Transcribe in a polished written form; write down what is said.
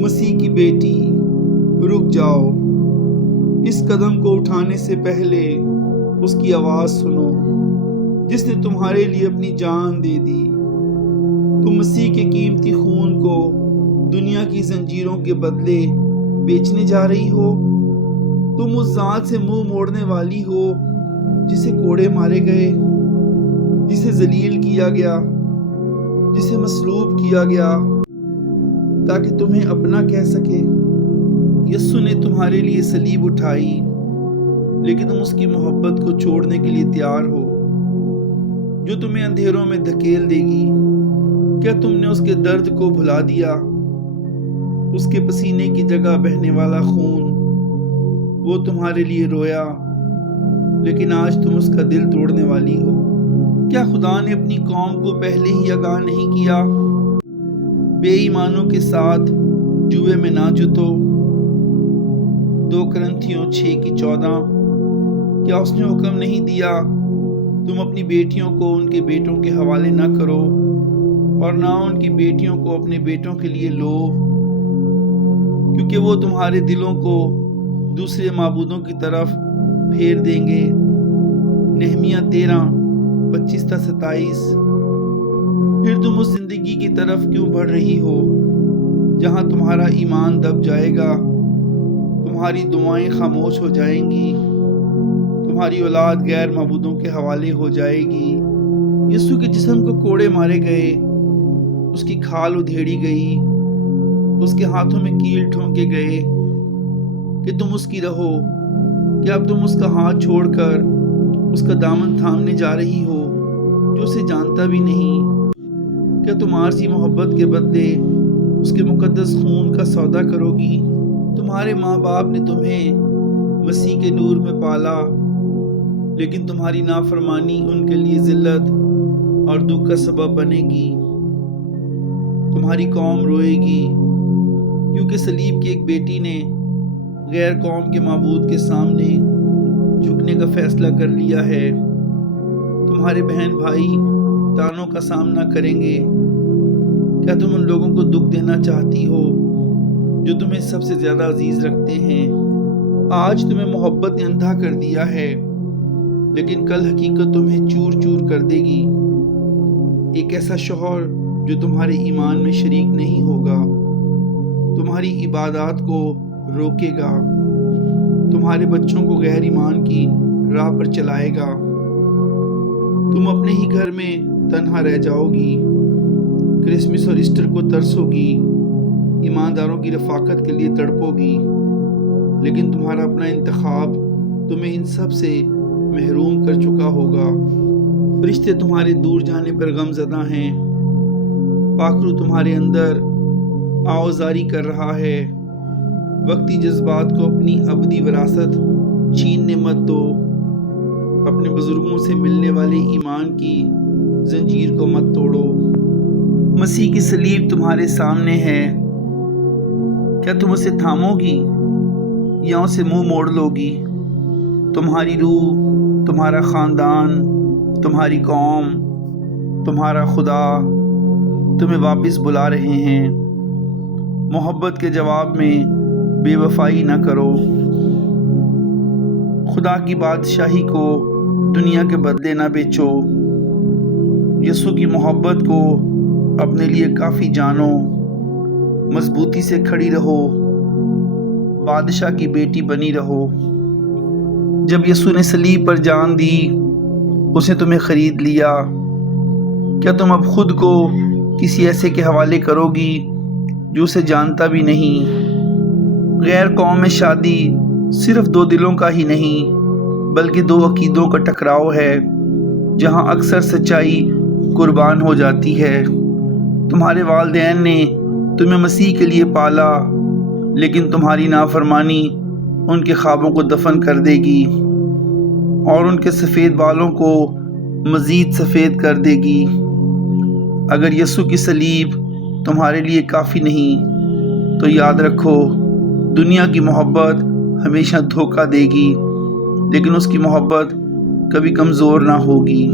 مسیح کی بیٹی، رک جاؤ، اس قدم کو اٹھانے سے پہلے اس کی آواز سنو جس نے تمہارے لیے اپنی جان دے دی۔ تم مسیح کے قیمتی خون کو دنیا کی زنجیروں کے بدلے بیچنے جا رہی ہو۔ تم اس ذات سے منہ موڑنے والی ہو جسے کوڑے مارے گئے، جسے ذلیل کیا گیا، جسے مصلوب کیا گیا تاکہ تمہیں اپنا کہہ سکے۔ یسوع نے تمہارے لیے صلیب اٹھائی، لیکن تم اس کی محبت کو چھوڑنے کے لیے تیار ہو جو تمہیں اندھیروں میں دھکیل دے گی۔ کیا تم نے اس کے درد کو بھلا دیا؟ اس کے پسینے کی جگہ بہنے والا خون، وہ تمہارے لیے رویا، لیکن آج تم اس کا دل توڑنے والی ہو۔ کیا خدا نے اپنی قوم کو پہلے ہی آگاہ نہیں کیا؟ بے ایمانوں کے ساتھ جوئے میں نہ جتو۔ 2 کرنتھیوں 6:14۔ کیا اس نے حکم نہیں دیا تم اپنی بیٹیوں کو ان کے بیٹوں کے حوالے نہ کرو اور نہ ان کی بیٹیوں کو اپنے بیٹوں کے لیے لو، کیونکہ وہ تمہارے دلوں کو دوسرے معبودوں کی طرف پھیر دیں گے۔ نہمیہ 13:25-27۔ پھر تم اس زندگی کی طرف کیوں بڑھ رہی ہو جہاں تمہارا ایمان دب جائے گا، تمہاری دعائیں خاموش ہو جائیں گی، تمہاری اولاد غیر معبودوں کے حوالے ہو جائے گی۔ یسوع کے جسم کو کوڑے مارے گئے، اس کی کھال ادھیڑی گئی، اس کے ہاتھوں میں کیل ٹھونکے گئے کہ تم اس کی رہو۔ کیا اب تم اس کا ہاتھ چھوڑ کر اس کا دامن تھامنے جا رہی ہو جو اسے جانتا بھی نہیں؟ کیا تم عارضی محبت کے بدلے اس کے مقدس خون کا سودا کرو گی؟ تمہارے ماں باپ نے تمہیں مسیح کے نور میں پالا، لیکن تمہاری نافرمانی ان کے لیے ذلت اور دکھ کا سبب بنے گی۔ تمہاری قوم روئے گی کیونکہ صلیب کی ایک بیٹی نے غیر قوم کے معبود کے سامنے جھکنے کا فیصلہ کر لیا ہے۔ تمہارے بہن بھائی تانوں کا سامنا کریں گے۔ کیا تم ان لوگوں کو دکھ دینا چاہتی ہو جو تمہیں سب سے زیادہ عزیز رکھتے ہیں؟ آج تمہیں محبت نے اندھا کر دیا ہے، لیکن کل حقیقت تمہیں چور چور کر دے گی۔ ایک ایسا شوہر جو تمہارے ایمان میں شریک نہیں ہوگا، تمہاری عبادات کو روکے گا، تمہارے بچوں کو غیر ایمان کی راہ پر چلائے گا۔ تم اپنے ہی گھر میں تنہا رہ جاؤ گی، کرسمس اور ایسٹر کو ترسو گی، ایمانداروں کی رفاقت کے لیے تڑپو گی، لیکن تمہارا اپنا انتخاب تمہیں ان سب سے محروم کر چکا ہوگا۔ فرشتے تمہارے دور جانے پر غم زدہ ہیں، پاکرو تمہارے اندر آوازاری کر رہا ہے۔ وقتی جذبات کو اپنی ابدی وراثت چھیننے مت دو، اپنے بزرگوں سے ملنے والے ایمان کی زنجیر کو مت توڑو۔ مسیح کی صلیب تمہارے سامنے ہے، کیا تم اسے تھامو گی یا اسے منہ موڑ لو گی؟ تمہاری روح، تمہارا خاندان، تمہاری قوم، تمہارا خدا تمہیں واپس بلا رہے ہیں۔ محبت کے جواب میں بے وفائی نہ کرو۔ خدا کی بادشاہی کو دنیا کے بدلے نہ بیچو۔ یسوع کی محبت کو اپنے لیے کافی جانو، مضبوطی سے کھڑی رہو، بادشاہ کی بیٹی بنی رہو۔ جب یسوع نے صلیب پر جان دی، اس نے تمہیں خرید لیا۔ کیا تم اب خود کو کسی ایسے کے حوالے کرو گی جو اسے جانتا بھی نہیں؟ غیر قوم میں شادی صرف 2 دلوں کا ہی نہیں بلکہ 2 عقیدوں کا ٹکراؤ ہے، جہاں اکثر سچائی قربان ہو جاتی ہے۔ تمہارے والدین نے تمہیں مسیح کے لیے پالا، لیکن تمہاری نافرمانی ان کے خوابوں کو دفن کر دے گی اور ان کے سفید بالوں کو مزید سفید کر دے گی۔ اگر یسوع کی صلیب تمہارے لیے کافی نہیں تو یاد رکھو، دنیا کی محبت ہمیشہ دھوکہ دے گی، لیکن اس کی محبت کبھی کمزور نہ ہوگی۔